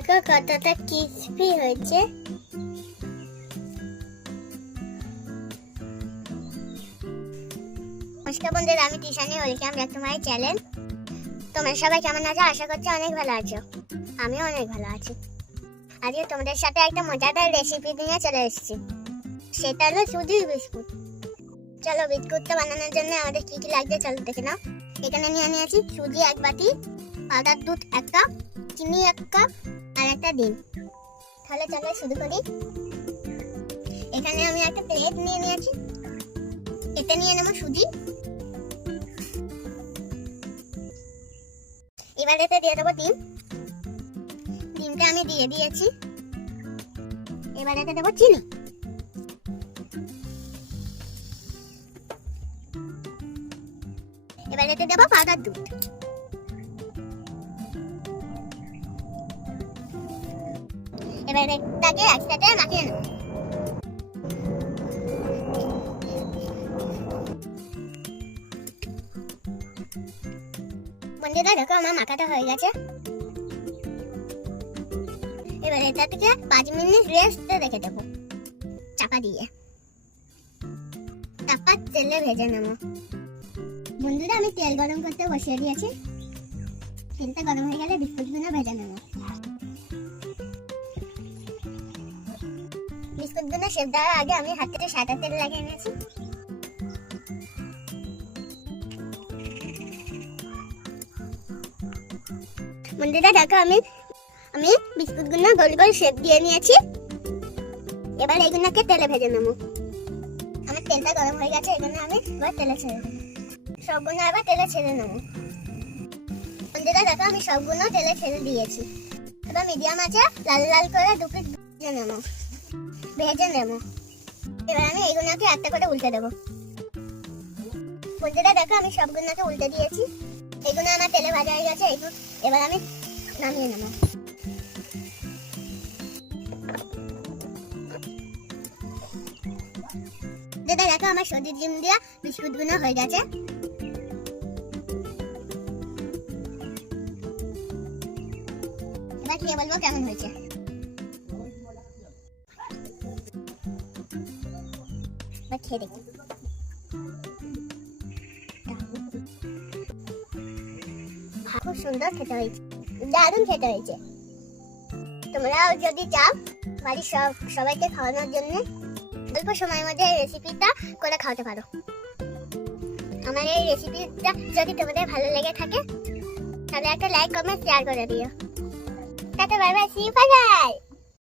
দেখো কতটা ক্রিসপি হয়েছে। নমস্কার বন্ধুরা, আমি Tishani, welcome back to my channel. তোমরা সবাই কেমন আছো? আশা করছি অনেক ভালো আছো। আমিও অনেক ভালো আছি। আজকে তোমাদের সাথে একটা মজাদার রেসিপি নিয়ে চলে এসেছি। সেটা হলো সুজির বিস্কুট। চলো, বিস্কুটটা বানানোর জন্য আমাদের কি কি লাগবে চলো দেখে নাও। এখানে নিয়ে নিয়েছি সুজি 1 বাটি, পাউডার দুধ 1 কাপ, চিনি 1 কাপ আর একটা ডিম। তাহলে চলো শুরু করি। এখানে আমি একটা প্লেট নিয়ে নিয়েছি, এতে নিয়ে নেব সুজি। এবার এতে দিয়ে দেবো ডিম। ডিমটা আমি দিয়ে দিয়েছি। এবার এতে দেবো চিনি। এবার এতে দেবো পাউডার দুধ। এবার এটাকে একসাথে মাখিয়ে নেব। বন্ধুরা দেখো, আমার মাখাটা হয়ে গেছে। এবার এটা থেকে 5 মিনিট রেস্টে রেখে দেবো চাপা দিয়ে। তারপর তেলে ভেজে নেব। বন্ধুরা, আমি তেল গরম করতে বসিয়ে দিয়েছি। তেলটা গরম হয়ে গেলে বিস্কুটগুলো ভেজে নেব। বিস্কুটগুলো সেদ্ধ দেওয়ার আগে আমি হাতে সাদা তেল লাগিয়ে নিয়েছি। বন্ধুরা দেখো, আমি বিস্কুটগুলো গোল গোল শেপ দিয়ে নিয়েছি। এবার এগুলোকে তেলে ভেজে নেব। আমার তেলটা গরম হয়ে গেছে, এখানে আমি এবার তেলে ছেড়ে দেবো। সবগুলো আবার তেলে ছেড়ে নেব। বন্ধুরা দেখো, আমি সবগুলো তেলে ছেড়ে দিয়েছি। এবার মিডিয়াম আছে লাল লাল করে দু পিস ভেজে নেব। এবার আমি এইগুলোকে একটা করে উল্টে দেবো। বন্ধুরা দেখো, আমি সবগুলোকে উল্টে দিয়েছি। এগুলো আমার তেলে ভাজা হয়ে গেছে। এবার আমি নামিয়ে নেব। দাদা দেখো, আমার সবজির ডিম দিয়া বিস্কুটগুলো হয়ে গেছে। এবার খেয়ে বলবো কেমন হয়েছে। এবার খেয়ে দেখি। খুব সুন্দর খেতে হয়েছে, দারুণ খেতে হয়েছে। তোমরাও যদি চাও বাড়ির সবাইকে খাওয়ানোর জন্য অল্প সময়ের মধ্যে এই রেসিপিটা করে খাওয়াতে পারো। আমার এই রেসিপিটা যদি তোমাদের ভালো লেগে থাকে তাহলে একটা লাইক, কমেন্ট, শেয়ার করে দিও। Tata, bye bye, see you, bye by.